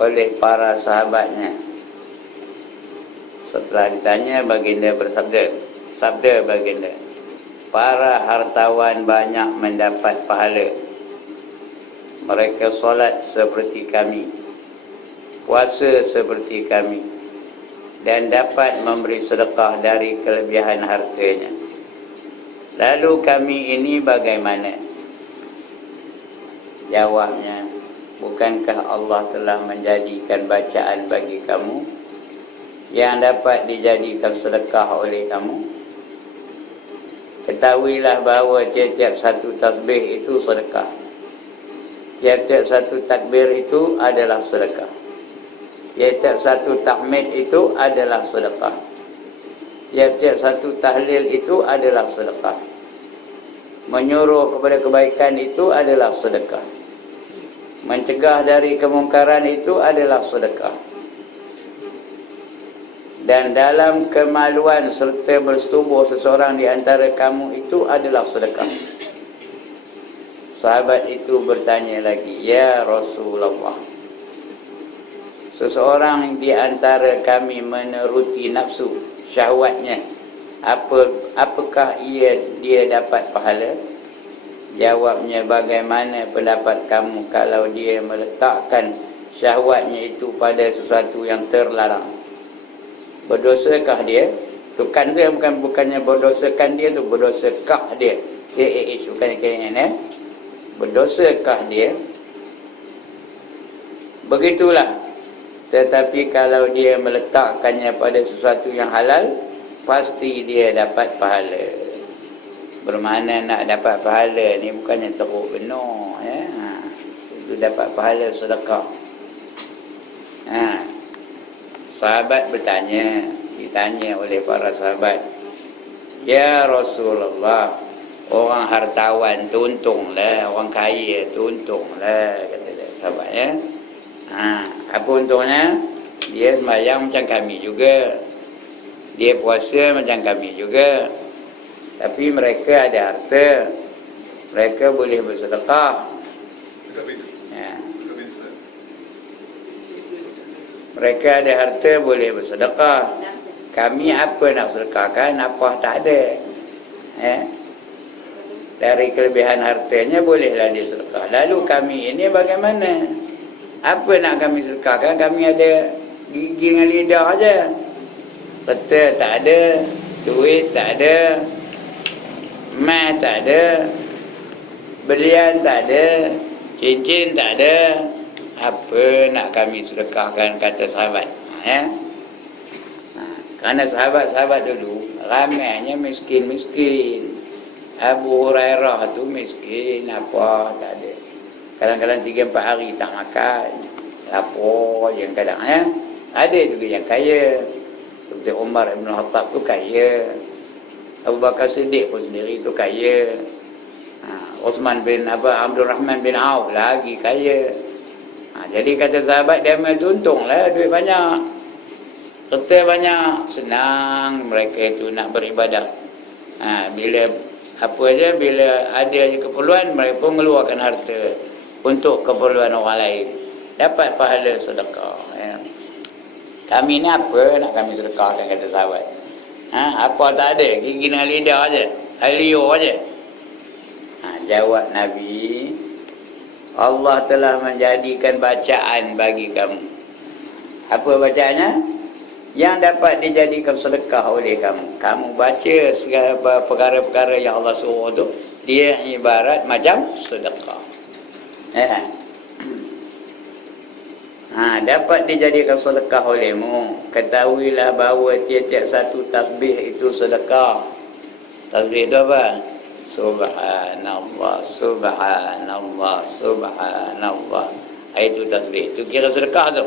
oleh para sahabatnya. Setelah ditanya, baginda bersabda, sabda baginda, para hartawan banyak mendapat pahala. Mereka solat seperti kami, puasa seperti kami, dan dapat memberi sedekah dari kelebihan hartanya. Lalu kami ini bagaimana? Jawabnya, bukankah Allah telah menjadikan bacaan bagi kamu yang dapat dijadikan sedekah oleh kamu? Ketahuilah bahawa tiap-tiap satu tasbih itu sedekah. Tiap-tiap satu takbir itu adalah sedekah. Tiap-tiap satu tahmid itu adalah sedekah. Tiap-tiap satu tahlil itu adalah sedekah. Menyuruh kepada kebaikan itu adalah sedekah. Mencegah dari kemungkaran itu adalah sedekah. Dan dalam kemaluan serta bersetubuh seseorang di antara kamu itu adalah sedekah. Sahabat itu bertanya lagi, ya Rasulullah, seseorang di antara kami menuruti nafsu syahwatnya, apakah dia dapat pahala? Jawabnya, bagaimana pendapat kamu kalau dia meletakkan syahwatnya itu pada sesuatu yang terlarang? Berdosakah dia? Bukan dia, bukannya berdosakan dia tu, berdosakah dia? Bukan keinginan. Berdosakah dia? Begitulah. Tetapi kalau dia meletakkannya pada sesuatu yang halal, pasti dia dapat pahala. Bermakna nak dapat pahala ni bukannya teruk benar, ya. Itu dapat pahala sedekah. Sahabat ditanya oleh para sahabat, ya Rasulullah, orang hartawan tu untunglah, orang kaya tu untunglah, kata sahabat, ya. Apa untungnya? Dia sembahyang macam kami juga, dia puasa macam kami juga, tapi mereka ada harta, mereka boleh bersedekah. Mereka ada harta, boleh bersedekah. Kami apa nak sedekahkan, apa tak ada. Dari kelebihan hartanya bolehlah dia sedekah. Lalu kami ini bagaimana? Apa nak kami sedekahkan? Kami ada gigi dengan lidah aja. Peta tak ada, duit tak ada, emas tak ada, belian tak ada, cincin tak ada. Apa nak kami sedekahkan, kata sahabat. Kerana sahabat-sahabat dulu ramainya miskin-miskin. Abu Hurairah tu miskin, apa tak ada. Kadang-kadang 3-4 hari tak makan, lapar je kadang, ya. Ada juga yang kaya, seperti Umar Ibn Khattab tu kaya, Abu Bakar Siddiq pun sendiri tu kaya, Osman bin Abdul Rahman bin Auf lagi kaya. Jadi kata sahabat, dia untunglah duit banyak, harta banyak, senang mereka itu nak beribadah. Bila apa aja, bila ada aja keperluan, mereka pun mengeluarkan harta untuk keperluan orang lain, dapat pahala sedekah, ya. Kami ni apa nak kami sedekahkan, kata sahabat. Apa tak ada, gigi dan lidah aja, liur aja. Jawab Nabi, Allah telah menjadikan bacaan bagi kamu. Apa bacaannya? Yang dapat dijadikan sedekah oleh kamu. Kamu baca segala perkara-perkara yang Allah suruh tu, dia ibarat macam sedekah. Dapat dijadikan sedekah olehmu. Ketahuilah bahawa tiap-tiap satu tasbih itu sedekah. Tasbih itu apa? Subhanallah, subhanallah, subhanallah. Itu tasbih. Itu kira sedekah tu.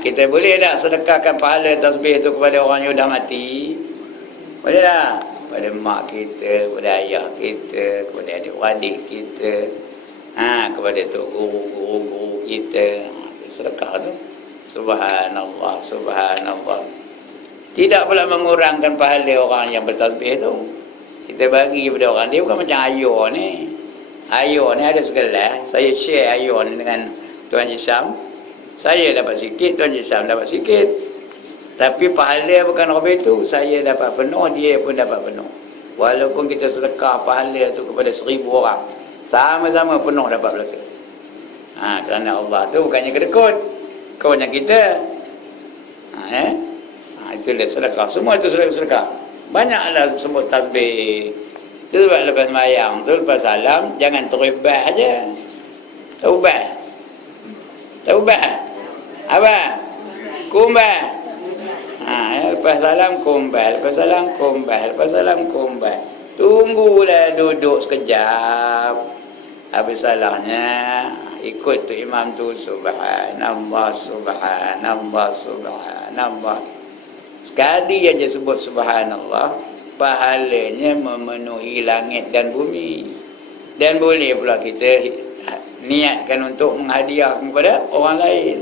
Kita boleh tak sedekahkan pahala tasbih itu kepada orang yang dah mati? Boleh tak? Kepada mak kita, kepada ayah kita, kepada adik-adik kita, kepada tu guru-guru kita. Sedekah tu. Subhanallah, subhanallah. Tidak pula mengurangkan pahala orang yang bertasbih tu. Kita bagi kepada orang. Dia bukan macam ayah ni. Ayah ni ada segelas. Saya share ayah ni dengan Tuan Jisam. Saya dapat sikit, Tuan Haji Sam dapat sikit. Tapi pahala bukan Rabi itu. Saya dapat penuh, dia pun dapat penuh. Walaupun kita sedekah pahala tu kepada 1000 orang, sama-sama penuh dapat belaka. Kerana Allah tu bukannya kedekut. Kawannya kita. Itulah sedekah. Semua itu sedekah. Banyaklah sebut tasbih. Itu sebab lepas sembahyang tu, lepas salam, jangan terubah aja. Taubah. Apa? Kumbah. Lepas salam kumbah. Lepas salam kumbah. Lepas salam kumbah. Tunggulah duduk sekejap. Habis salahnya ikut tu imam tu, subhanallah, subhanallah, subhanallah. Sekali aja sebut subhanallah, pahalanya memenuhi langit dan bumi. Dan boleh pula kita niatkan untuk menghadiah kepada orang lain.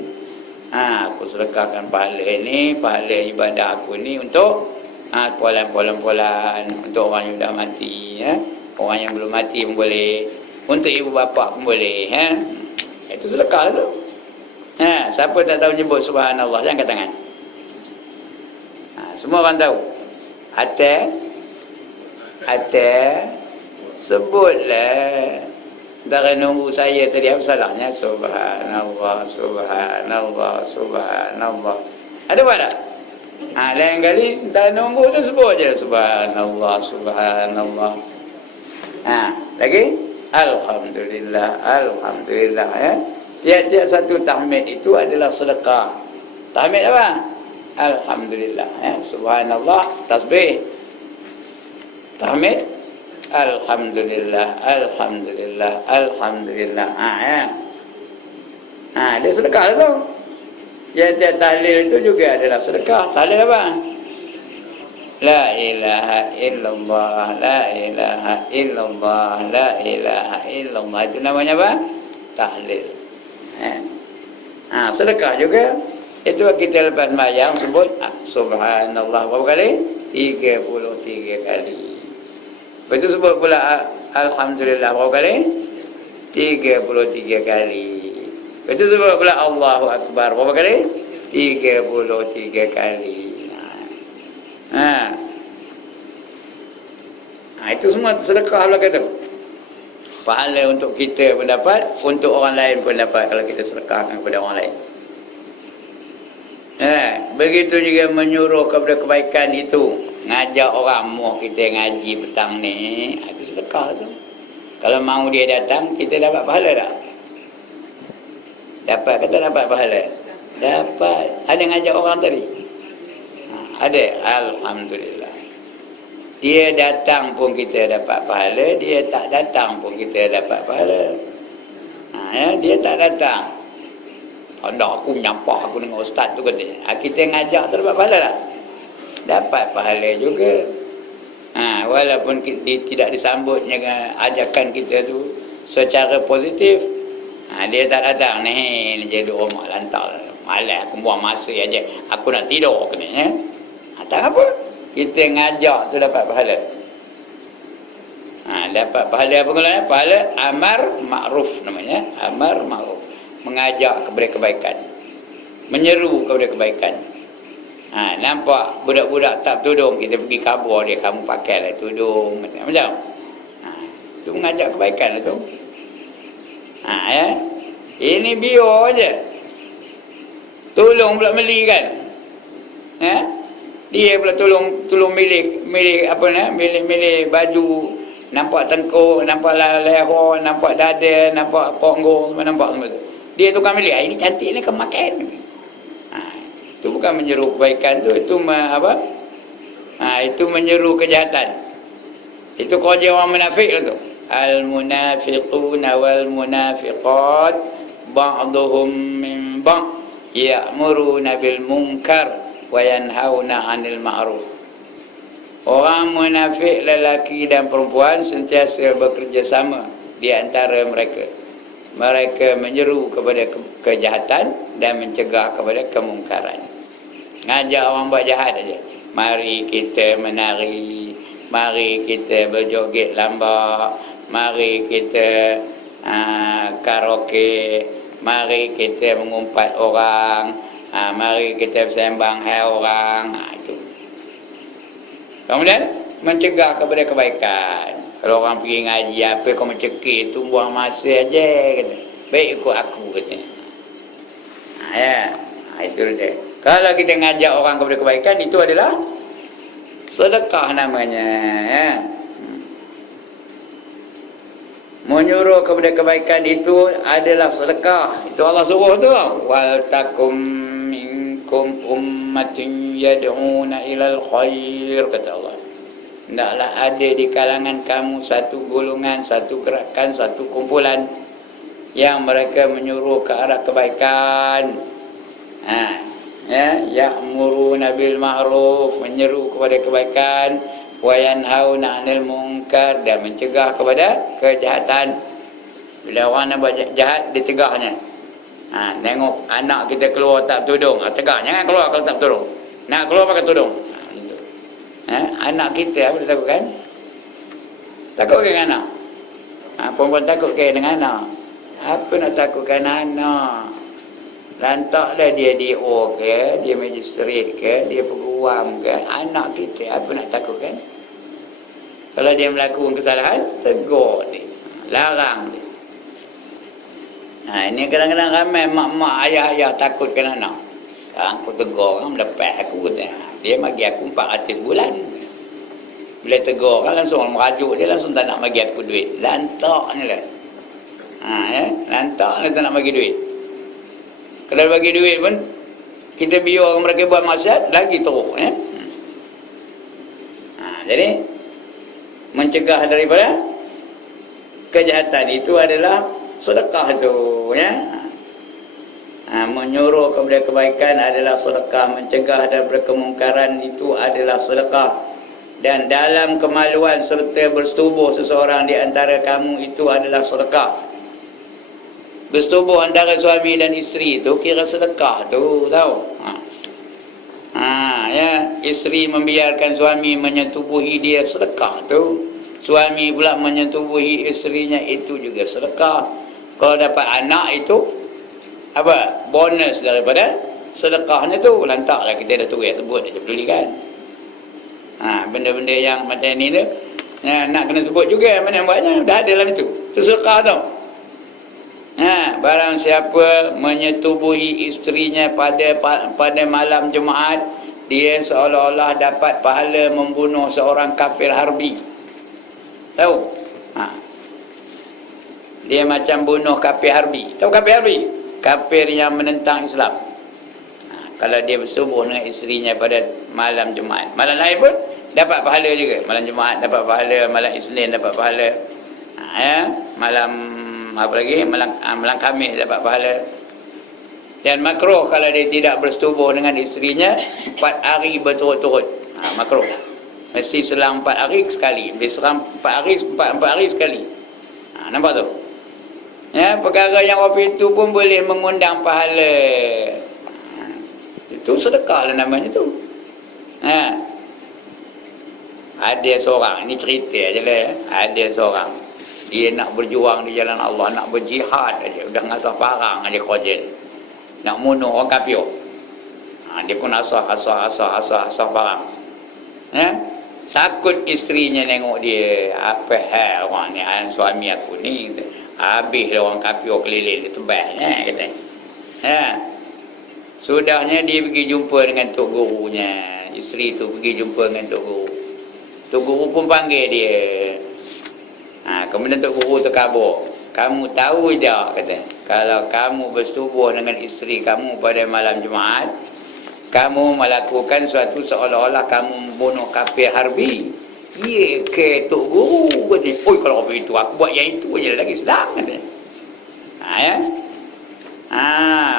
Aku sedekahkan pahala ini, pahala ibadah aku ni untuk polan-polan untuk orang yang dah mati, orang yang belum mati pun boleh, untuk ibu bapa pun boleh, Itu sedekah tu. Siapa tak tahu nyebut subhanallah, jangan angkat tangan. Semua orang tahu. Atas sebutlah. Dari nunggu saya tadi apa salahnya? Subhanallah, subhanallah, subhanallah. Ada apa tak? Lain kali tak nunggu tu sebut je subhanallah, subhanallah. Lagi? Alhamdulillah, alhamdulillah, Tiap-tiap satu tahmid itu adalah sedekah. Tahmid apa? Alhamdulillah, subhanallah, tasbih. Tahmid alhamdulillah, alhamdulillah, alhamdulillah. Dia sedekah tu. Tiap-tiap tahlil itu juga adalah sedekah. Tahlil apa? La ilaha illallah, la ilaha illallah, la ilaha illallah. Itu namanya apa? Tahlil. Sedekah juga. Itu kita lepas sembahyang sebut subhanallah berapa kali? 33 kali. Lepas itu sebut pula alhamdulillah berapa kali? 33 kali. Lepas itu sebut pula Allahu Akbar berapa kali? 33 kali. Itu semua sedekah lah kata. Pahala untuk kita pun dapat, untuk orang lain pun dapat kalau kita sedekahkan kepada orang lain. Begitu juga menyuruh kepada kebaikan itu. Ngajak orang muh kita ngaji petang ni, itu sedekah tu. Kalau mau dia datang, kita dapat pahala tak? Dapat kata dapat pahala? Dapat. Ada ngajak orang tadi? Ada. Alhamdulillah. Dia datang pun kita dapat pahala, dia tak datang pun kita dapat pahala. Dia tak datang. Anda aku menyampah aku dengan ustaz tu katanya. Kita ngajak tu dapat pahala tak? Dapat pahala juga. Walaupun tidak disambut dengan ajakan kita tu secara positif. Dia tak datang ni jadi rumah lantar. Malas aku buang masa aja. Aku nak tidur katanya. Tak apa. Kita ngajak tu dapat pahala. Dapat pahala apa kalau pahala amar ma'ruf namanya. Amar ma'ruf. Mengajak kepada kebaikan. Menyeru kepada kebaikan. Nampak budak-budak tak tudung, kita pergi kabur dia, kamu pakailah tudung macam. Itu mengajak kebaikan itu. Ini bio aja. Tolong pula beli kan. Dia pula tolong milih apa ni? Milih baju, nampak tengkuk, nampak leher, nampak dada, nampak punggung, nampak semua tu. Dia tukang milih, ini cantik ni kau makan. Itu bukan menyeru kebaikan tu, itu itu menyeru kejahatan. Itu kerja orang munafik lah tu. Al-munafiquna wal munafiqat ba'duhum min ba' ya'muruna bil munkar wa yanhauna 'anil ma'ruf. Orang munafik lelaki dan perempuan sentiasa bekerja sama di antara mereka. Mereka menyeru kepada kejahatan dan mencegah kepada kemungkaran. Ngajak orang buat jahat aja. Mari kita menari, mari kita berjoget lambak, mari kita karaoke, Mari kita mengumpat orang, mari kita sembang hai orang, itu. Kemudian mencegah kepada kebaikan. Kalau orang pergi ngaji, apa kau mencekik tu, buang masa aja, kata. Baik ikut aku, kata. Itu dia. Kalau kita ngajak orang kepada kebaikan, itu adalah sedekah namanya. Ya. Menyuruh kepada kebaikan itu adalah sedekah. Itu Allah suruh tu. Wal takum minkum ummatin yad'una ilal khair, kata Allah. Hendaklah ada di kalangan kamu satu golongan, satu gerakan, satu kumpulan yang mereka menyuruh ke arah kebaikan. Ya'muruna bil ma'ruf, menyeru kepada kebaikan, wa yanhauna 'anil munkar, dan mencegah kepada kejahatan. Bila orang nak buat jahat, dia cegahnya. Tengok anak kita keluar tak bertudung, cegah, jangan keluar kalau tak bertudung. Nak keluar pakai tudung. Anak kita apa dia takutkan? Takut ke dengan anak? Perempuan takut ke dengan anak? Apa nak takutkan anak? Lantaklah dia DO ke, dia magistrate ke, dia peguam ke, anak kita apa nak takutkan? Kalau dia melakukan kesalahan, tegur dia, larang dia. Ini kadang-kadang ramai mak-mak, ayah-ayah takutkan anak. Aku tegur orang, melepas aku kata. Dia bagi aku 400 bulan. Bila tegur kan langsung merajuk dia, langsung tak nak bagi aku duit. Lantaknya lah. Lantaknya tak nak bagi duit. Kalau bagi duit pun, kita biar mereka buat maksiat, lagi teruk. Jadi, mencegah daripada kejahatan itu adalah sedekah tu. Menyuruh kepada kebaikan adalah sedekah, mencegah daripada kemungkaran itu adalah sedekah. Dan dalam kemaluan serta bersetubuh seseorang di antara kamu itu adalah sedekah. Bersetubuh antara suami dan isteri itu kira sedekah tu, tahu? Isteri membiarkan suami menyetubuhi dia, sedekah tu. Suami pula menyetubuhi isterinya, itu juga sedekah. Kalau dapat anak itu apa? Bonus daripada sedekahnya tu. Lantaklah kita dah tulis sebut dia peduli kan. Benda-benda yang macam ni tu nak kena sebut juga mana yang buatnya. Dah ada dalam itu. Itu sedekah tu. Barang siapa menyetubuhi isterinya pada malam Jumaat, dia seolah-olah dapat pahala membunuh seorang kafir harbi. Tahu? Dia macam bunuh kafir harbi. Tahu kafir harbi? Kafir yang menentang Islam. Kalau dia bersetubuh dengan isterinya pada malam Jumaat, malam lain pun dapat pahala juga. Malam Jumaat dapat pahala, malam Isnin dapat pahala, malam apa lagi, malam Khamis dapat pahala. Dan makruh kalau dia tidak bersetubuh dengan isterinya 4 hari berturut-turut. Makruh. Mesti selang 4 hari sekali. Dia selang 4 hari sekali. Nampak tu? Perkara yang waktu itu pun boleh mengundang pahala. Itu sedekah lah namanya tu. Ada seorang, ini cerita je lah. Ada seorang, dia nak berjuang di jalan Allah, nak berjihad aja, udah ngasah parang aja khojel, nak bunuh orang kafir. Dia pun asah parang. Sakut isterinya tengok dia, apa hal orang ni, suami aku ni, habislah orang kafir keliling dia tebal, kata. Sudahnya dia pergi jumpa dengan tok gurunya. Isteri tu pergi jumpa dengan tok guru. Tok guru pun panggil dia. Kemudian tok guru terkabur. Kamu tahu tak, kata, kalau kamu bersetubuh dengan isteri kamu pada malam Jumaat, kamu melakukan suatu seolah-olah kamu membunuh kafir harbi. Ya ke tok guru, kata. Oi, kalau apa itu aku buat yang itu je lagi sedang, kata.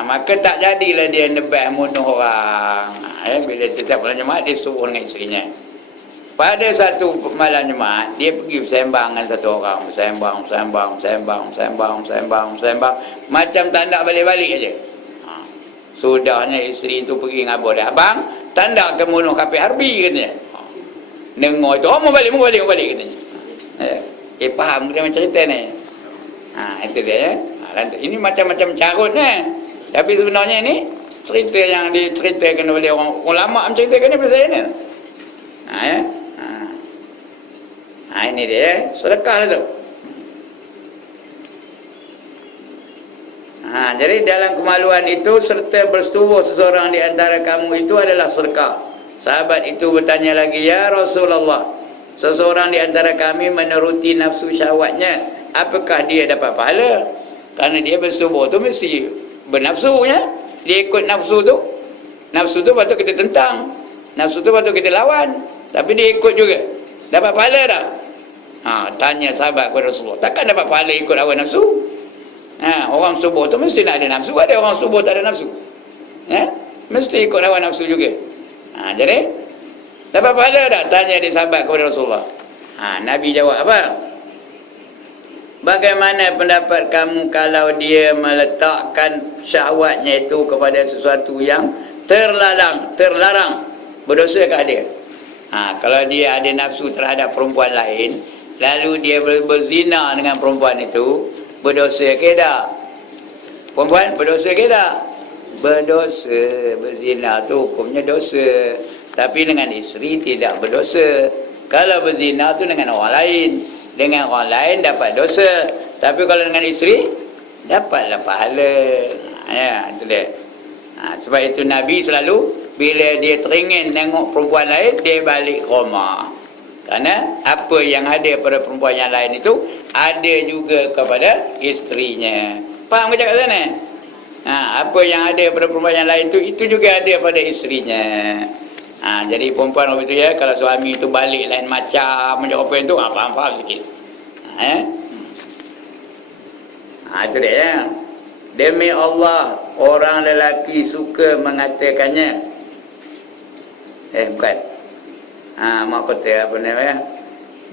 Maka tak jadilah dia nebah bunuh orang. Bila tetap malam Jumaat, dia suruh dengan isterinya. Pada satu malam Jumaat, dia pergi bersembang dengan satu orang. Bersembang. Macam tak nak balik-balik aja. Sudahnya isteri itu pergi ngabur dia. Abang, tak nak ke bunuh kafir harbi, katanya. Dengar itu, mau balik, katanya. Faham dia macam cerita ni? Itu dia, Ini macam-macam carut tapi sebenarnya ni cerita yang diceritakan oleh orang ulama menceritakan ni pada saya ni. Ini dia sedekah tu. Jadi dalam kemaluan itu serta bersetubuh seseorang di antara kamu itu adalah sedekah. Sahabat itu bertanya lagi, ya Rasulullah, seseorang di antara kami menuruti nafsu syahwatnya, apakah dia dapat pahala? Karena dia bersetubuh tu mesti bernafsunya. Dia ikut nafsu tu. Nafsu tu patut kita tentang. Nafsu tu patut kita lawan. Tapi dia ikut juga. Dapat pahala tak? Tanya sahabat kepada Rasulullah, takkan dapat pahala ikut hawa nafsu? Orang subuh tu mesti nak ada nafsu. Ada orang subuh tak ada nafsu? Mesti ikut hawa nafsu juga. Jadi dapat pahala tak? Tanya dia sahabat kepada Rasulullah. Nabi jawab apa? Bagaimana pendapat kamu kalau dia meletakkan syahwatnya itu kepada sesuatu yang terlarang? Berdosakah dia? Kalau dia ada nafsu terhadap perempuan lain, lalu dia berzina dengan perempuan itu, berdosa ke tak? Perempuan berdosa ke tak? Berdosa. Berzina tu hukumnya dosa. Tapi dengan isteri tidak berdosa. Kalau berzina tu dengan orang lain, dengan orang lain dapat dosa. Tapi kalau dengan isteri, dapatlah pahala. Itu dia. Sebab itu Nabi selalu bila dia teringin tengok perempuan lain, dia balik ke rumah. Kerana apa yang ada pada perempuan yang lain itu ada juga kepada isterinya. Faham ke cakap sana? Apa yang ada pada perempuan yang lain itu juga ada pada isterinya. Jadi perempuan waktu itu ya, kalau suami itu balik lain macam apa itu, faham sikit. Itu dia ya. Demi Allah, orang lelaki suka mengatakannya. Bukan. Mak kata apa ni ya?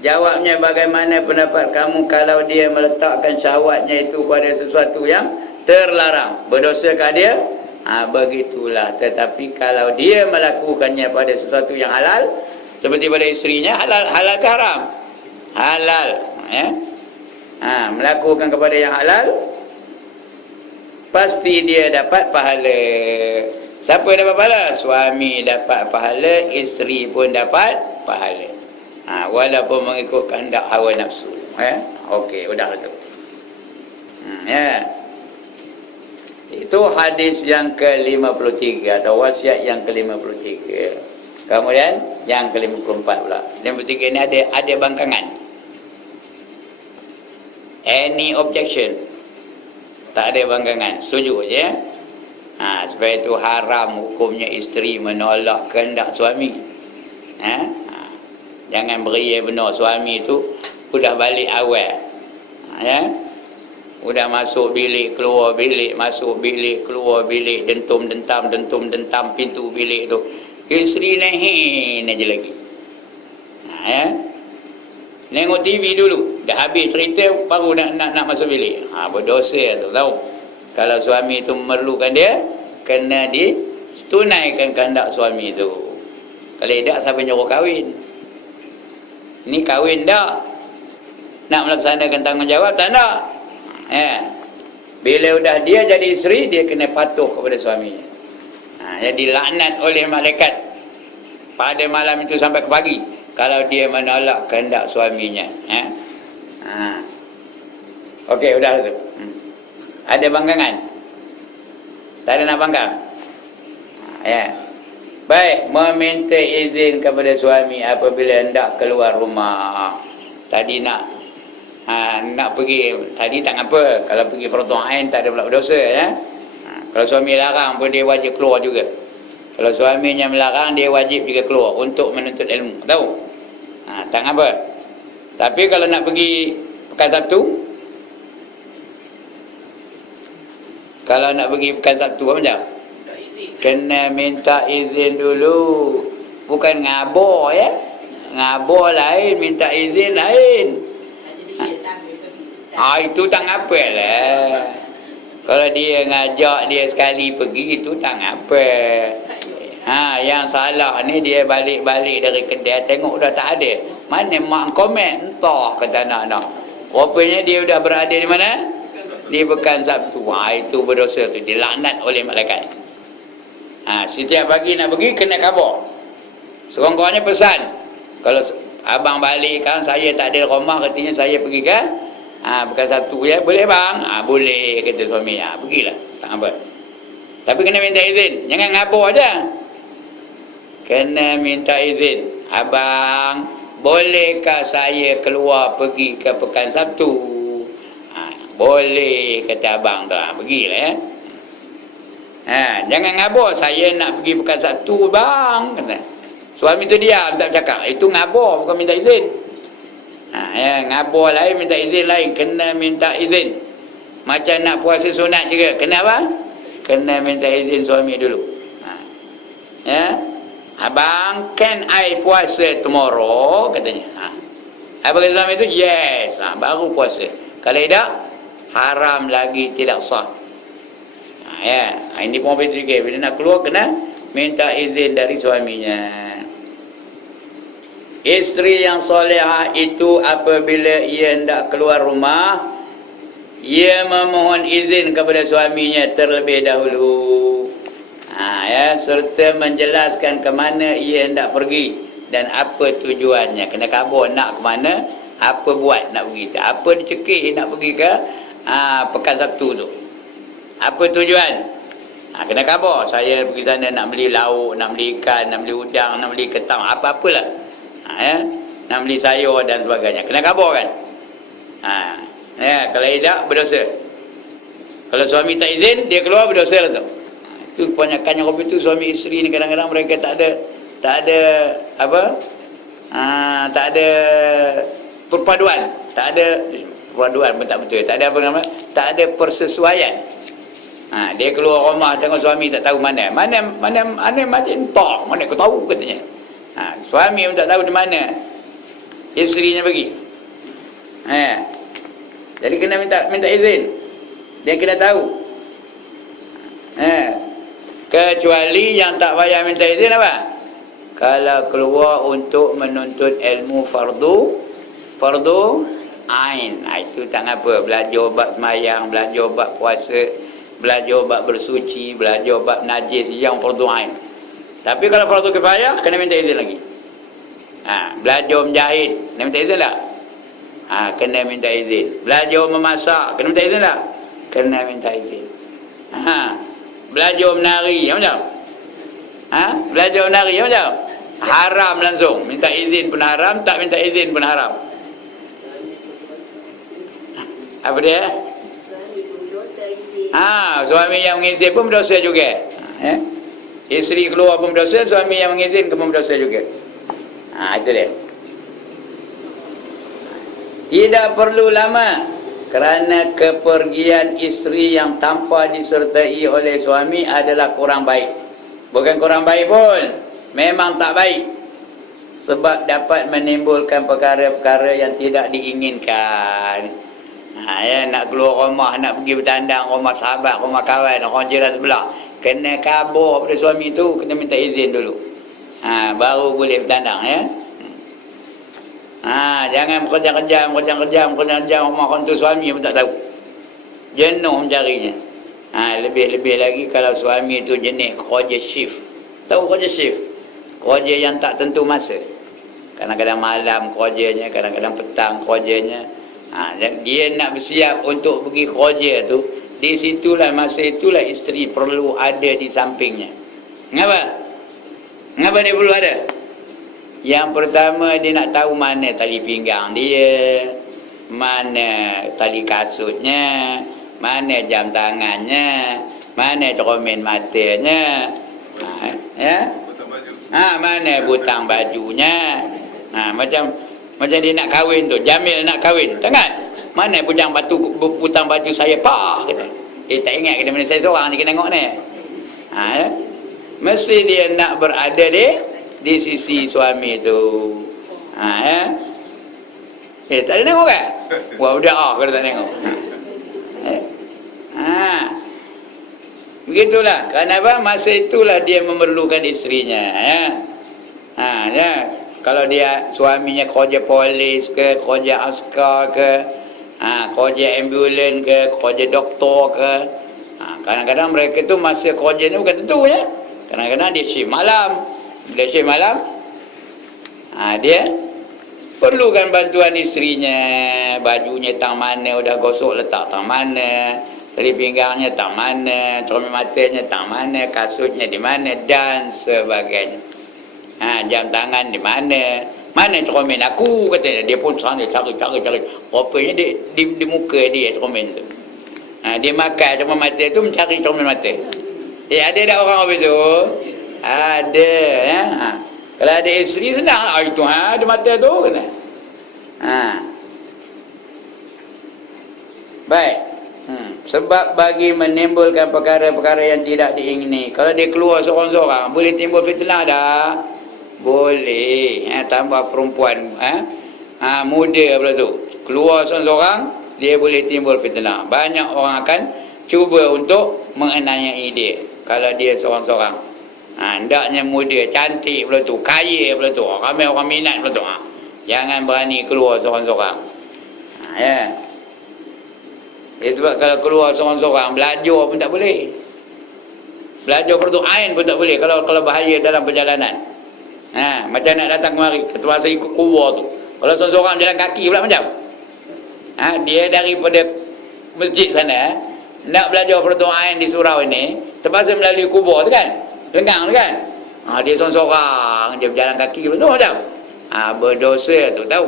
Jawabnya, bagaimana pendapat kamu kalau dia meletakkan syahwatnya itu pada sesuatu yang terlarang? Berdosakah dia? Begitulah. Tetapi kalau dia melakukannya pada sesuatu yang halal, seperti pada isterinya, halal ke haram? Halal. Melakukan kepada yang halal, pasti dia dapat pahala. Siapa dapat pahala? Suami dapat pahala, isteri pun dapat pahala. Walaupun mengikut kehendak hawa nafsu. Okey, udah tu. Itu hadis yang ke-53 atau wasiat yang ke-53. Kemudian yang ke-54 pula. 53 ni ada bangkangan. Any objection? Tak ada bangkangan. Setuju je ya? Sebab itu haram hukumnya isteri menolak kehendak suami. Jangan beria benar suami itu sudah balik awal. Sudah masuk bilik, keluar bilik, masuk bilik, keluar bilik, dentum-dentam pintu bilik tu. Isteri nehin aja lagi. Tengok TV dulu, dah habis cerita baru nak masuk bilik. Berdosa tu tahu. Kalau suami itu memerlukan dia, kena ditunaikan kehendak suami itu. Kalau tidak, siapa nyuruh kahwin? Ni kahwin tak? Nak melaksanakan tanggungjawab tak nak? Bila udah dia jadi isteri, dia kena patuh kepada suaminya. Jadi laknat oleh malaikat pada malam itu sampai ke pagi kalau dia menolak kehendak suaminya. Okey, udah tu. Ada bangkangan? Tak ada nak bangkang? Baik, meminta izin kepada suami apabila hendak keluar rumah. Tadi nak pergi, tadi tak apa. Kalau pergi fardu ain tak ada pula berdosa ya. Kalau suami larang pun dia wajib keluar juga. Kalau suaminya melarang, dia wajib juga keluar untuk menuntut ilmu. Tahu? Tak apa. Tapi kalau nak pergi pekan Sabtu, kalau nak pergi pekan Sabtu apa macam? Kena minta izin dulu. Bukan ngabur ya. Ngabur lain, minta izin lain. Itu tak apa lah. Kalau dia ngajak dia sekali pergi, itu tak apa. Yang salah ni dia balik-balik dari kedai, tengok dah tak ada. Mana mak komen? Entah kata nak. Rupanya dia dah berada di mana? di pekan Sabtu. Itu berdosa tu, dilaknat oleh malaikat. Setiap pagi nak pergi kena khabar. Sekurang-kurangnya pesan. Kalau abang balik kan, saya tak ada rumah, katanya saya pergi kan, pekan Sabtu ya, boleh bang? Boleh, kata suami. Pergilah, tak apa. Tapi kena minta izin, jangan ngabur aja. Kena minta izin. Abang, bolehkah saya keluar pergi ke pekan Sabtu? Boleh, kata abang tu. Pergilah ya. Jangan ngabur, saya nak pergi pekan Sabtu bang, kata. Suami tu diam, tak bercakap. Itu ngabur, bukan minta izin. Ngabur lain, minta izin lain. Kena minta izin. Macam nak puasa sunat juga. Kena apa? Kena minta izin suami dulu. Abang, can I puasa tomorrow? Katanya. Apa kata suami tu? Yes. Baru puasa. Kalau tidak, haram lagi, tidak sah. Ini pun betul juga. Bila nak keluar, kena minta izin dari suaminya. Isteri yang solehah itu apabila ia hendak keluar rumah, ia memohon izin kepada suaminya terlebih dahulu. Serta menjelaskan ke mana ia hendak pergi dan apa tujuannya. Kena khabar nak ke mana, apa buat nak pergi, apa dicekih nak pergi ke pekan Sabtu tu, apa tujuan. Kena khabar, saya pergi sana nak beli lauk, nak beli ikan, nak beli udang, nak beli ketam, apa-apalah, nak beli sayur dan sebagainya. Kena khabar kan. Kalau tidak, berdosa. Kalau suami tak izin, dia keluar, berdosa lah tu. Itu kebanyakannya kopi tu, suami isteri ni kadang-kadang mereka tak ada apa, tak ada perpaduan, tak ada perpaduan pun tak betul, tak ada apa nama, tak ada persesuaian. Dia keluar rumah tengok suami tak tahu mana macam entah mana kau tahu, katanya. Suami pun tak tahu di mana isterinya pergi. Jadi kena minta izin. Dia kena tahu. Kecuali yang tak payah minta izin apa? Kalau keluar untuk menuntut ilmu fardu ain, itu tak apa. Belajar bab semayang, belajar bab puasa, belajar bab bersuci, belajar bab najis, yang fardu ain. Tapi kalau fardu kifayah, kena minta izin lagi. Belajar menjahit, kena minta izin tak? Kena minta izin. Belajar memasak, kena minta izin tak? Kena minta izin. Belajar menari, macam? Belajar menari, macam? Haram langsung. Minta izin pun haram, tak minta izin pun haram. Apa dia? Suami yang mengizin pun berdosa juga. Isteri keluar pun berdosa, suami yang mengizin pun berdosa juga. Itu dia. Tidak perlu lama, kerana kepergian isteri yang tanpa disertai oleh suami adalah kurang baik. Bukan kurang baik pun, memang tak baik. Sebab dapat menimbulkan perkara-perkara yang tidak diinginkan. Nak keluar rumah, nak pergi bertandang rumah sahabat, rumah kawan, orang jiran sebelah, kena khabar pada suami tu, kena minta izin dulu. Baru boleh bertandang ya. Jangan kejam-kejam rumah orang tu, suami pun tak tahu. Jenuh mencarinya. Lebih-lebih lagi kalau suami tu jenis kerja shift. Tahu kerja shift? Kerja yang tak tentu masa. Kadang-kadang malam kerjanya, kadang-kadang petang kerjanya. Dia nak bersiap untuk pergi kerja tu, di situlah, masa itulah isteri perlu ada di sampingnya. Ngapa dia perlu ada? Yang pertama, dia nak tahu mana tali pinggang dia, mana tali kasutnya, mana jam tangannya, mana cermin matanya, mana butang bajunya. Macam dia nak kahwin tu, Jamil nak kahwin, tangan mana butang baju saya pak, kata. Tak ingat kena mana saya seorang ni kena tengok ni. Mesti dia nak berada di sisi suami tu. Tak ada tengok kan? Wah, udah kalau tak tengok. Begitulah. Kenapa? Masa itulah dia memerlukan isterinya. Kalau dia suaminya kerja polis ke, kerja askar ke, Kerja ambulan ke, kerja doktor ke. Kadang-kadang mereka tu masa kerja ni bukan tentu ya. Kadang-kadang dia shift malam. Bila shift malam, dia perlukan bantuan isterinya. Bajunya tang mana, udah gosok letak tang mana, tali pinggangnya tang mana, cermin matanya tang mana, kasutnya di mana dan sebagainya. Jam tangan di mana? Mana cermin aku, katanya. Dia pun sana cari. Rupanya dia di muka dia cermin tu. Dia makan cermin mata tu, mencari cermin mata. Ada tak orang apa tu? Ada ya. Kalau ada isteri senang, itu ada mata tu kena. Baik. Sebab bagi menimbulkan perkara-perkara yang tidak diingini. Kalau dia keluar seorang-seorang, boleh timbul fitnah dah. Boleh. Tambah perempuan muda pula tu. Keluar seorang-seorang, dia boleh timbul fitnah. Banyak orang akan cuba untuk menganiaya dia. Kalau dia seorang-seorang. Hendaknya muda, cantik pula tu, kaya pula tu. Ramai orang minat pula tu. Jangan berani keluar seorang-seorang. Ya. Itu sebab kalau keluar seorang-seorang, belajar pun tak boleh. Belajar berdoain pun tak boleh kalau bahaya dalam perjalanan. Macam nak datang kemari, ketua saya ikut kubur tu. Kalau seorang-seorang jalan kaki pula macam. Dia daripada masjid sana, nak belajar berdoain di surau ini, terpaksa melalui kubur tu kan. Lengang tu kan. Dia seorang-seorang je berjalan kaki pula tu macam. Berdosa tu tahu.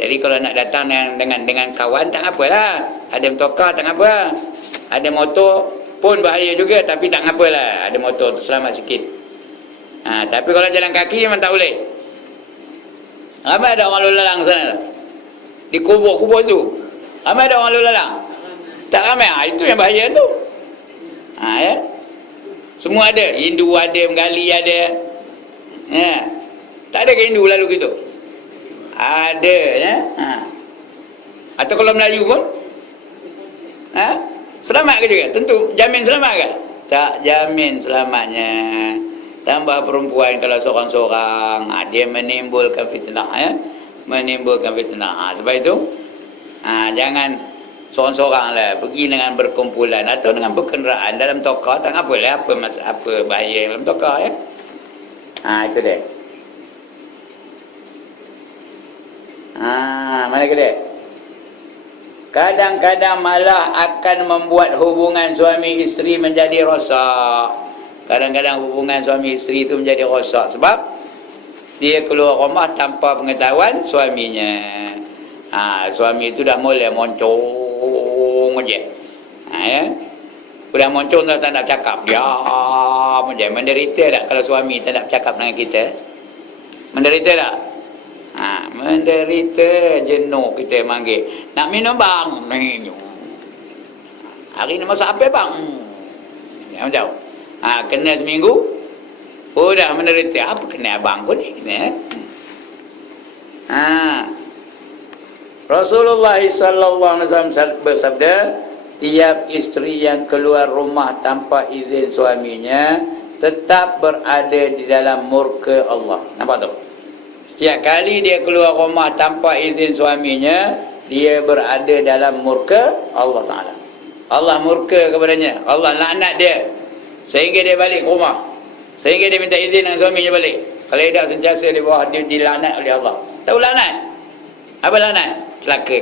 Jadi kalau nak datang dengan kawan tak apalah. Ada motor tak apa. Ada motor pun bahaya juga tapi tak apalah. Ada motor tu selamat sikit. Tapi kalau jalan kaki memang tak boleh. Ramai ada orang lalu lalang sana. Di kubur-kubur tu. Ramai ada orang lalu lalang. Tak ramai. Itu yang bahaya tu. Ya. Semua ada. Hindu ada, Menggali ada. Ya. Tak ada ke Hindu lalu gitu? Ada ya. Atau kalau Melayu pun selamat ke juga? Tentu jamin selamat ke? Tak jamin selamatnya. Tambah perempuan kalau seorang-seorang, dia menimbulkan fitnah ya. Menimbulkan fitnah. Sebab itu jangan seorang-seorang lah, pergi dengan berkumpulan atau dengan berkenderaan dalam tokar, tak apalah, apa bahaya dalam tokar ya. Itu dia. Mana ke dia? Kadang-kadang malah akan membuat hubungan suami isteri menjadi rosak. Kadang-kadang hubungan suami isteri itu menjadi rosak sebab dia keluar rumah tanpa pengetahuan suaminya. Suami itu dah mulai moncong aja. Ya. Sudah moncong dah tak nak cakap. Diam aja. Menderita tak kalau suami tak nak cakap dengan kita? Menderita tak? Menderita, jenuh kita manggil. Nak minum bang? Minum. Hari ni masak apa bang? Macam kena seminggu, udah menderita. Apa kena abang pun ni? Rasulullah sallallahu alaihi wasallam bersabda, tiap isteri yang keluar rumah tanpa izin suaminya tetap berada di dalam murka Allah. Nampak tak? Setiap kali dia keluar rumah tanpa izin suaminya, dia berada dalam murka Allah Ta'ala. Allah murka kepadanya. Allah laknat dia sehingga dia balik ke rumah, sehingga dia minta izin dengan suaminya balik. Kalau tidak sentiasa di bawah, dia dilaknat oleh Allah. Tahu laknat? Apa laknat? Celaka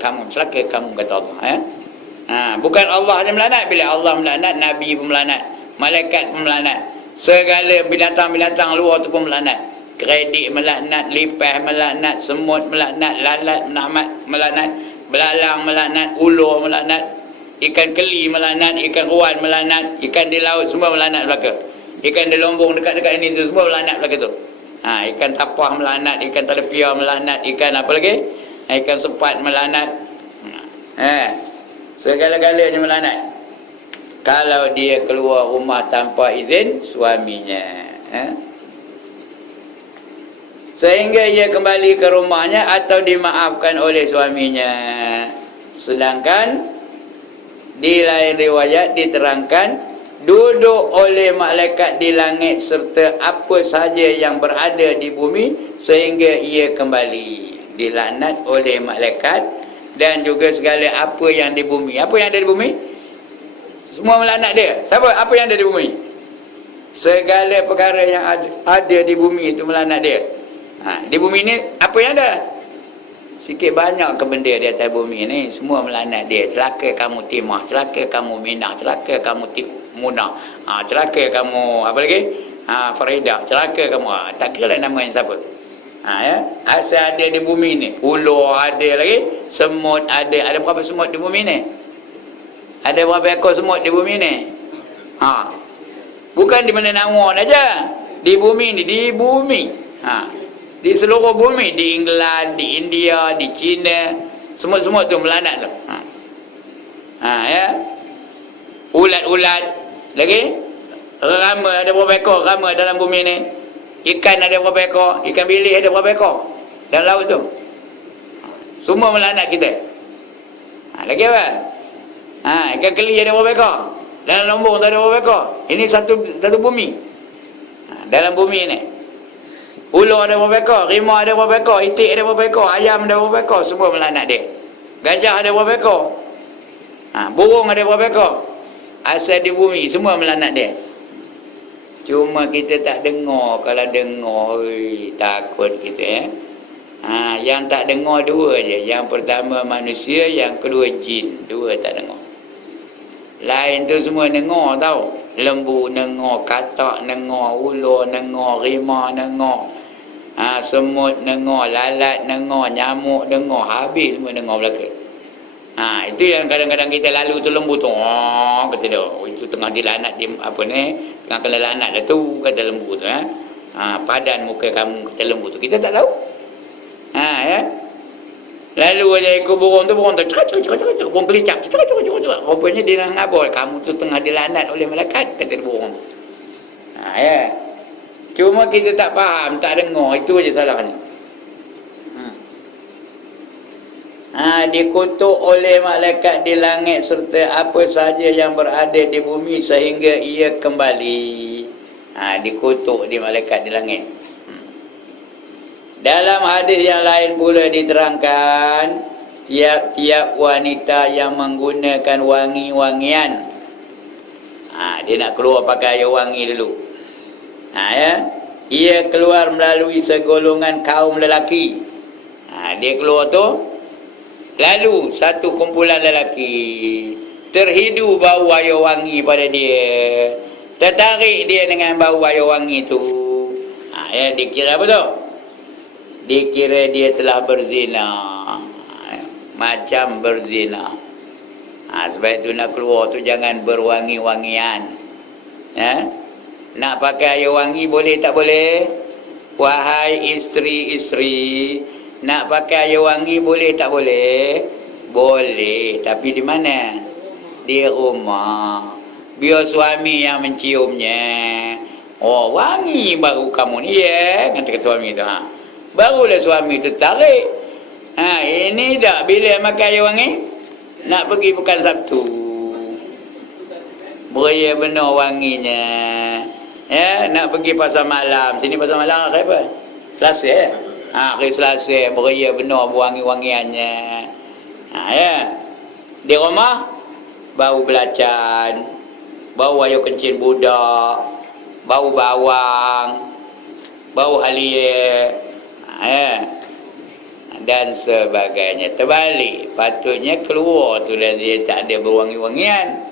kamu kata Allah ya? Bukan Allah yang melaknat. Bila Allah melaknat, Nabi pun melaknat, malaikat pun melaknat, segala binatang-binatang luar tu pun melaknat. Kredit melaknat, lipas melaknat, semut melaknat, lalat melaknat, belalang melaknat, ulur melaknat, ikan keli melaknat, ikan ruan melaknat, ikan di laut semua melaknat belaka. Ikan di lombong dekat-dekat ini tu semua melaknat belaka tu. Ikan tapah melaknat, ikan telepia melaknat, ikan apa lagi? Ikan sepat melaknat. Segala-galanya melaknat. Kalau dia keluar rumah tanpa izin suaminya. Sehingga ia kembali ke rumahnya atau dimaafkan oleh suaminya. Sedangkan di lain riwayat diterangkan, duduk oleh malaikat di langit serta apa saja yang berada di bumi sehingga ia kembali. Dilaknat oleh malaikat dan juga segala apa yang di bumi. Apa yang ada di bumi? Semua melaknat dia. Siapa? Apa yang ada di bumi? Segala perkara yang ada di bumi itu melaknat dia. Di bumi ni apa yang ada? Sikit banyak ke benda di atas bumi ni semua melaknat dia. Celaka kamu Timah, celaka kamu Minah, celaka kamu Munah, celaka kamu apa lagi? Farida, celaka kamu. Tak kira lah nama yang siapa. Ya, asal ada di bumi ni. Ular ada lagi, semut ada. Ada berapa semut di bumi ni? Ada berapa ekor semut di bumi ni? Bukan di mana Nawon aja. Di bumi ni, di bumi. Di seluruh bumi, di England, di India, di China, semut-semut tu melaknat tu. Ya. Ulat-ulat lagi. Rama ada berapa ekor rama dalam bumi ni? Ikan ada berapa ekor? Ikan bilik ada berapa ekor dalam laut tu? Semua melaknat kita. Lagi apa? Ikan keli ada berapa ekor? Dalam lombong tu ada berapa ekor? Ini satu bumi. Dalam bumi ni. Ular ada berapa ekor? Rimau ada berapa ekor? Itik ada berapa ekor? Ayam ada berapa ekor? Semua melaknat dia. Gajah ada berapa ekor? Burung ada berapa ekor? Asal di bumi semua melaknat dia. Cuma kita tak dengar. Kalau dengar, takut kita. Yang tak dengar dua je. Yang pertama manusia, yang kedua jin. Dua tak dengar. Lain tu semua dengar tau. Lembu dengar, katak dengar, ular dengar, rimau dengar, semut dengar, lalat dengar, nyamuk dengar. Habis semua dengar belaka. Itu yang kadang-kadang kita lalu tu lembu tu. Kata dia, itu tengah dilaknat di apa ni? Tengah kena laknat dah tu, kata lembu tu. Padan muka kamu, kata lembu tu. Kita tak tahu. Ya. Lalu aja ikut burung tu cekak, burung kelicak. Rupanya dia nak ngabul. Kamu tu tengah dilaknat oleh malaikat, kata burung tu. Ya. Cuma kita tak faham, tak dengar. Itu aja salahnya. Dikutuk oleh malaikat di langit serta apa sahaja yang berada di bumi sehingga ia kembali. Dikutuk di malaikat di langit. Dalam hadis yang lain pula diterangkan, tiap-tiap wanita yang menggunakan wangi-wangian, dia nak keluar pakai air wangi dulu. Ya, ia keluar melalui segolongan kaum lelaki. Dia keluar tu, lalu satu kumpulan lelaki terhidu bau air wangi pada dia, tertarik dia dengan bau air wangi tu. Ya, dikira apa tu? Dikira dia telah berzina. Macam berzina. Sebab itu nak keluar tu jangan berwangi-wangian. Ya? Nak pakai air wangi boleh tak boleh? Wahai isteri-isteri, nak pakai air wangi boleh tak boleh? Boleh. Tapi di mana? Di rumah. Biar suami yang menciumnya. Wangi baru kamu ni ya. Kata suami tu. Barulah suami tertarik. Ini dah bila makan air wangi nak pergi pekan Sabtu. Beria benar wanginya. Ya, nak pergi pasar malam. Sini pasar malam hari apa? Selasa ya. Hari Selasa beria benar wangi-wangiannya. Ya. Di rumah bau belacan, bau air kencing budak, bau bawang, bau halia. Dan sebagainya. Terbalik, patutnya keluar tu dan dia tak ada berwangi-wangian,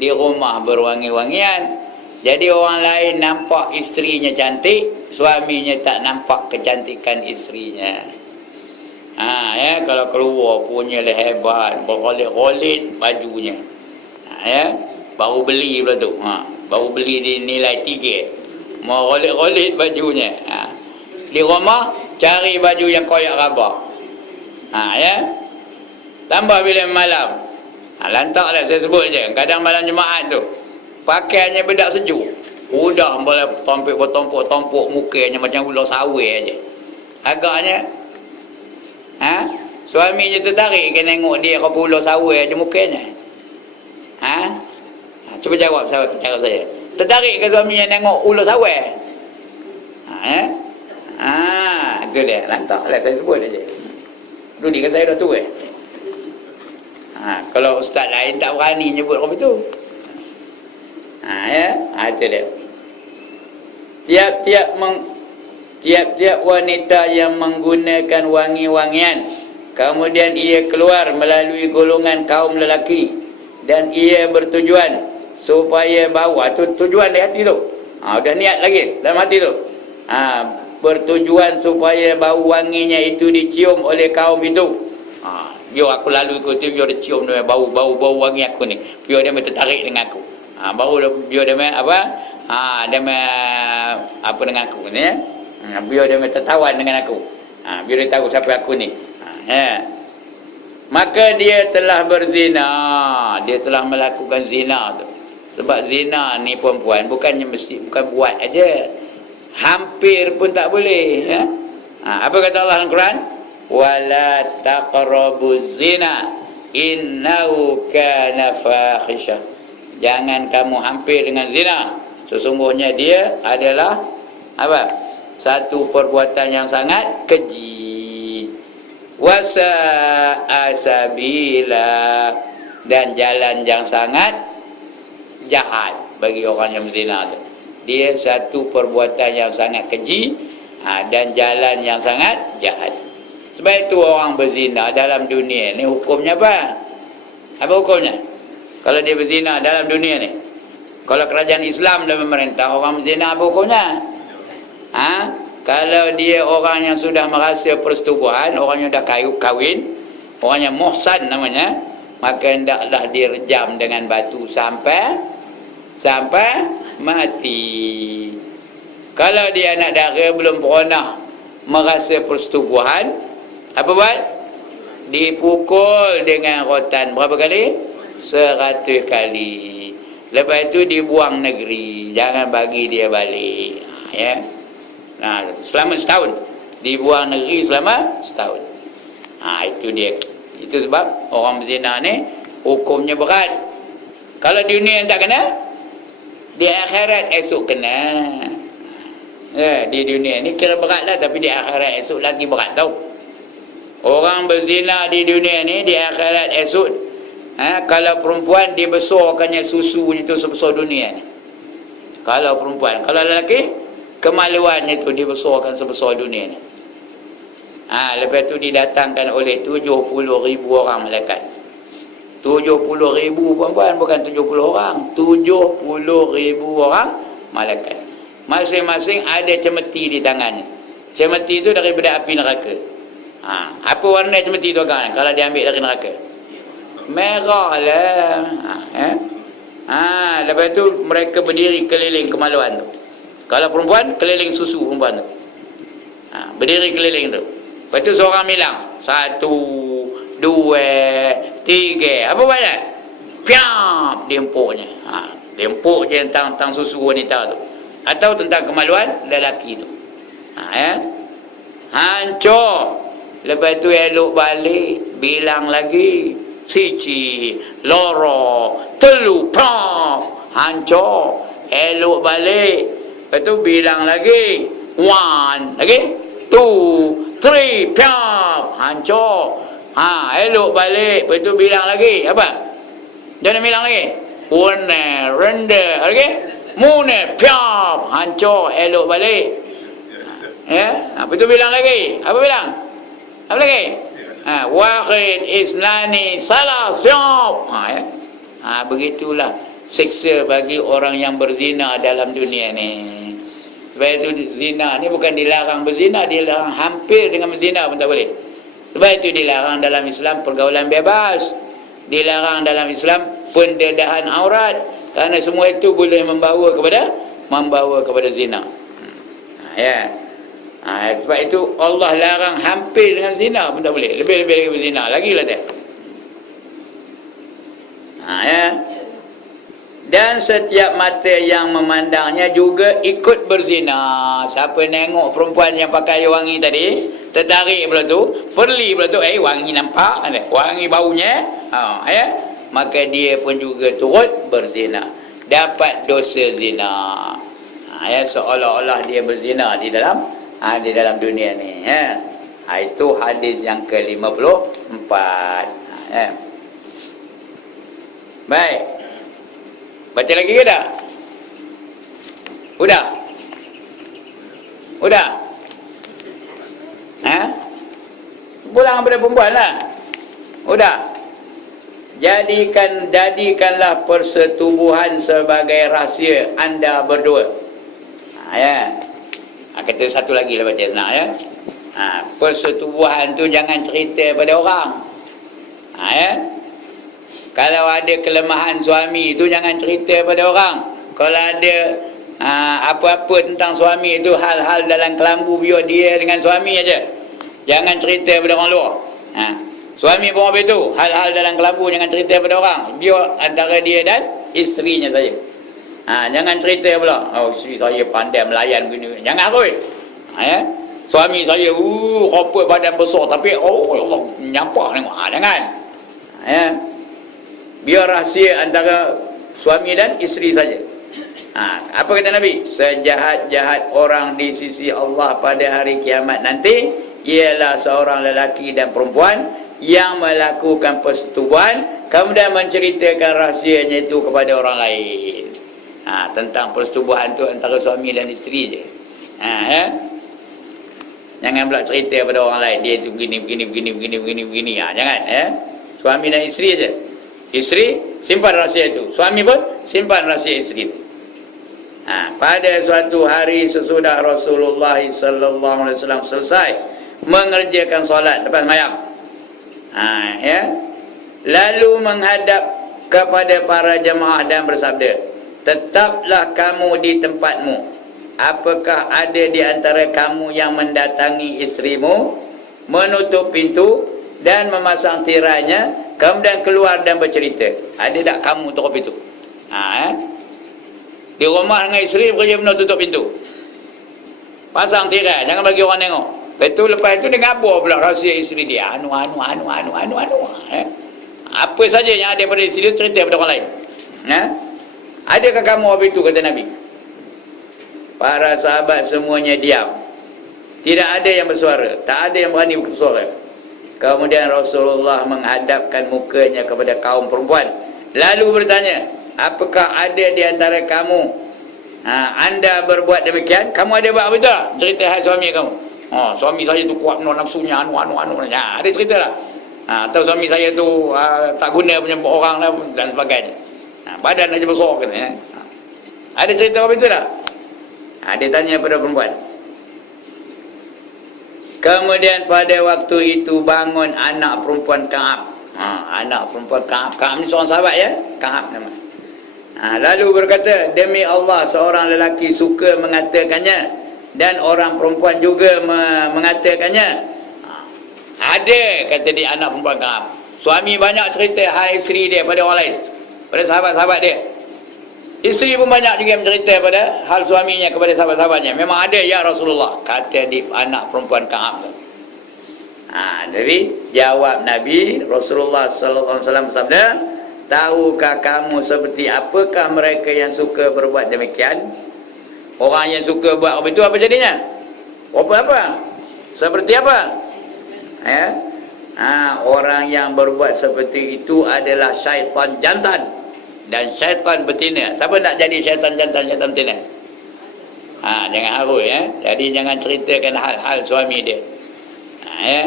di rumah berwangi-wangian. Jadi orang lain nampak isterinya cantik, suaminya tak nampak kecantikan isterinya. Ya, kalau keluar punya lah hebat, bergolit-golit bajunya. Ya, baru beli pula tu. Baru beli di nilai 3. Mau golit-golit bajunya. Di rumah cari baju yang koyak rabah. Ya. Tambah bila malam. Lantaklah saya sebut je. Kadang malam Jumaat tu pakaiannya bedak sejuk. Udah boleh tompok mukanya macam ular sawir aja. Agaknya suaminya tertarik ke tengok dia kau ular sawir aja mukanya. Cuba jawab cara saya. Tertarik ke suaminya tengok ular sawir? Itu dia, lantak lah saya sebut aja. Dulu dia kata saya dah tua. Kalau ustaz lain tak berani nyebut apa itu. Itu dia. Tiap-tiap wanita yang menggunakan wangi-wangian, kemudian ia keluar melalui golongan kaum lelaki, dan ia bertujuan supaya bau, tujuan di hati tu. Dah niat lagi dalam hati tu. Bertujuan supaya bau wanginya itu dicium oleh kaum itu. Biar aku lalu ikuti, biar dia cium dia bau wangi aku ni. Biar dia tertarik dengan aku. Biar dia apa dengan aku ni. Biar dia tertawan dengan aku. Biar dia tahu siapa aku ni. Maka dia telah berzina. Dia telah melakukan zina tu. Sebab zina ni perempuan bukan buat aja. Hampir pun tak boleh. Apa kata Allah dalam Quran? Wala taqrabuz zina innahu kana fahisha. Jangan kamu hampir dengan zina. Sesungguhnya dia adalah apa? Satu perbuatan yang sangat keji. Wasa'a sabila, dan jalan yang sangat jahat bagi orang yang berzina tu. Dia satu perbuatan yang sangat keji, dan jalan yang sangat jahat. Sebab itu orang berzina dalam dunia ni hukumnya apa? Apa hukumnya? Kalau dia berzina dalam dunia ni, kalau kerajaan Islam dan pemerintah, orang berzina apa hukumnya? Kalau dia orang yang sudah merasa persetubuhan, orang yang dah kahwin, orang yang muhsan namanya, maka hendaklah direjam dengan batu sampai mati. Kalau dia anak dara belum pernah merasa persetubuhan, apa buat? Dipukul dengan rotan berapa kali? 100 kali. Lepas itu dibuang negeri, jangan bagi dia balik. Selama setahun. Dibuang negeri selama setahun. Itu dia. Itu sebab orang berzina ni hukumnya berat. Kalau di dunia tak kena, di akhirat esok kena. Di dunia ni kira berat lah, tapi di akhirat esok lagi berat tau. Orang berzina di dunia ni, di akhirat esok, kalau perempuan dibesarkannya susunya tu sebesar dunia ni. Kalau perempuan, kalau lelaki, kemaluannya tu dibesarkan sebesar dunia ni. Lepas tu didatangkan oleh 70,000 orang malaikat. 70,000 perempuan, bukan 70 orang. 70,000 orang malaikat. Masing-masing ada cemeti di tangannya. Cemeti itu daripada api neraka. Apa warna cemeti tu kan? Kalau dia ambil dari neraka, merah lah. Lepas tu mereka berdiri keliling kemaluan tu. Kalau perempuan, keliling susu perempuan tu. Berdiri keliling tu. Lepas tu seorang bilang, 1, 2, 3. Apa banyak? Piam! Dempuknya. Dempuk je tentang susu wanita tu. Atau tentang kemaluan lelaki tu. Hancur. Lepas tu elok balik, bilang lagi. 1, 2, 3, piam! Hancur. Elok balik. Lepas tu bilang lagi. 1, lagi 2, 3, piam! Hancur. Elok balik. Lepas tu bilang lagi. Apa? Jangan bilang lagi. 1, 2, lagi 3, piam! Hancur. Elok balik. Lepas tu bilang lagi. Apa bilang? Apa lagi? Wahid isnani salah siap. Begitulah siksa bagi orang yang berzina dalam dunia ni. Sebab itu zina ni bukan dilarang berzina, dilarang hampir dengan berzina pun tak boleh. Sebab itu dilarang dalam Islam pergaulan bebas. Dilarang dalam Islam pendedahan aurat. Kerana semua itu boleh membawa kepada zina. Sebab itu Allah larang hampir dengan zina pun tak boleh. Lebih-lebih lagi berzina. Lagilah dia. Dan setiap mata yang memandangnya juga ikut berzina. Siapa nengok perempuan yang pakai wangi tadi, tertarik pula tu, perli pula tu, wangi nampak, wangi baunya, maka dia pun juga turut berzina. Dapat dosa zina. Seolah-olah dia berzina di dalam dunia ni. Itu hadis yang ke-54. Baik. Baca lagi ke tak? Udah? Udah? Ha? Pulang pada perempuan lah. Udah? Jadikanlah persetubuhan sebagai rahsia anda berdua. Ya. Kata satu lagi lah baca senang ya. Persetubuhan tu jangan cerita pada orang. Ya. Kalau ada kelemahan suami tu jangan cerita pada orang. Kalau ada apa-apa tentang suami tu, hal-hal dalam kelambu, biar dia dengan suami aja. Jangan cerita pada orang luar. Suami pun apa itu, hal-hal dalam kelambu jangan cerita pada orang, biar antara dia dan isterinya saja. Jangan cerita pula, oh isteri saya pandai melayan gini, jangan kot. Ya. Suami saya rupa badan besar tapi Allah nyampah tengok. Jangan. Ya. Biar rahsia antara suami dan isteri saja. Apa kata Nabi? Sejahat-jahat orang di sisi Allah pada hari kiamat nanti ialah seorang lelaki dan perempuan yang melakukan persetubuhan kemudian menceritakan rahsianya itu kepada orang lain. Tentang persetubuhan tu antara suami dan isteri je. Ya. Jangan pula cerita pada orang lain dia tu begini. Jangan ya. Suami dan isteri je. Isteri simpan rahsia itu, suami pun simpan rahsia isteri itu. Pada suatu hari sesudah Rasulullah sallallahu alaihi wasallam selesai mengerjakan solat lepas sembahyang, ya, lalu menghadap kepada para jemaah dan bersabda, tetaplah kamu di tempatmu. Apakah ada di antara kamu yang mendatangi isterimu, menutup pintu dan memasang tirainya, kemudian keluar dan bercerita? Ada tak kamu tutup pintu? Di rumah dengan isteri kerja benar tutup pintu, pasang tirai, jangan bagi orang tengok. Betul, lepas itu dia ngabur pula rahsia isteri dia. Apa saja yang ada pada isteri dia cerita pada orang lain. Adakah kamu apa itu, kata Nabi? Para sahabat semuanya diam. Tidak ada yang bersuara, tak ada yang berani bersuara. Kemudian Rasulullah menghadapkan mukanya kepada kaum perempuan, lalu bertanya, apakah ada di antara kamu anda berbuat demikian? Kamu ada buat apa tak? Cerita hal suami kamu. Suami saya tu kuat benar nafsunya, ada cerita tak? Atau suami saya tu tak guna penyebab orang lah, dan sebagainya. Badan aja besar kena. Ada cerita apa itu tak? Dia tanya pada perempuan. Kemudian pada waktu itu bangun anak perempuan Ka'ab. Anak perempuan Ka'ab. Ka'ab ni seorang sahabat ya, Ka'ab nama. Lalu berkata, demi Allah seorang lelaki suka mengatakannya dan orang perempuan juga mengatakannya. Ada, kata dia, anak perempuan Ka'ab. Suami banyak cerita hal isteri dia pada orang lain, pada sahabat-sahabat dia. Isteri pun banyak juga mencerita pada hal suaminya kepada sahabat-sahabatnya. Memang ada ya Rasulullah, kata di anak perempuan Ka'ab. Jadi jawab Nabi Rasulullah sallallahu alaihi wasallam bersabda, tahukah kamu seperti apakah mereka yang suka berbuat demikian? Orang yang suka buat apa itu apa jadinya? Apa? Seperti apa? Ya. Orang yang berbuat seperti itu adalah syaitan jantan dan syaitan betina. Siapa nak jadi syaitan jantan, syaitan betina? Jangan harus ya. Jadi jangan ceritakan hal-hal suami dia. Ya.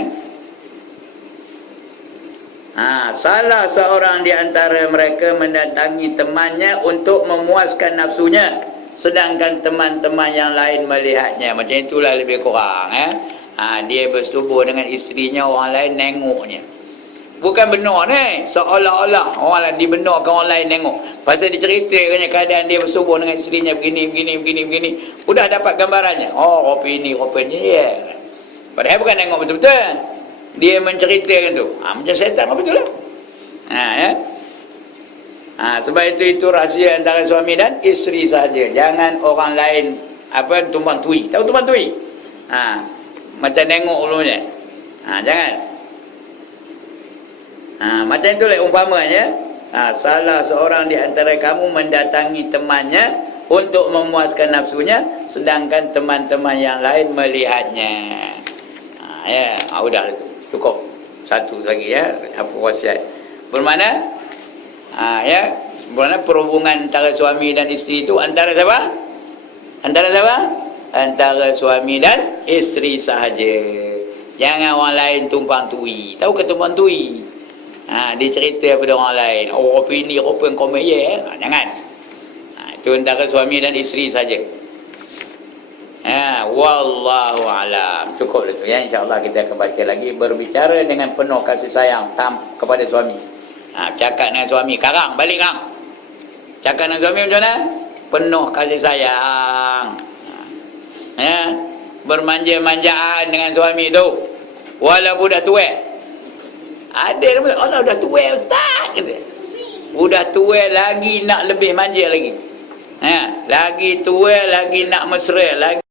Salah seorang di antara mereka mendatangi temannya untuk memuaskan nafsunya, sedangkan teman-teman yang lain melihatnya. Macam itulah lebih kurang ya. Dia bersetubuh dengan isterinya, orang lain nengoknya. Bukan benar ni, seolah-olah orang lain dibenarkan, orang lain tengok. Pasal diceritakannya keadaan dia bersetubuh dengan isterinya begini. Sudah dapat gambarannya. Rupa ini, rupanya ya. Padahal bukan tengok betul-betul. Dia menceritakan tu. Macam setan apa betul lah. Ya. Sebab itu rahsia antara suami dan isteri saja. Jangan orang lain tumpang tui. Tahu tumpang tui? Macam tengok dulunya. Jangan. Macam itulah umpamanya. Salah seorang di antara kamu mendatangi temannya untuk memuaskan nafsunya, sedangkan teman-teman yang lain melihatnya. Ya, udah itu. Cukup. Satu lagi ya, apa wasiat. Bermakna Ya, sebenarnya perhubungan antara suami dan isteri itu antara siapa? Antara siapa? Antara suami dan isteri sahaja. Jangan orang lain tumpang tui. Tahu ke tumpang tui? Dia cerita pada orang lain. Oh, apa ini, apa yang kau meyek? Jangan. Itu antara suami dan isteri saja. Wallahu alam. Cukup itu ya. InsyaAllah kita akan baca lagi. Berbicara dengan penuh kasih sayang kepada suami. Cakap dengan suami. Karang, balik kang. Cakap dengan suami macam mana? Penuh kasih sayang. Bermanja-manjaan dengan suami tu. Walaupun dah tua. Ada orang dah tua ustaz. Udah tua lagi nak lebih manja lagi. Lagi tua lagi nak mesra lagi.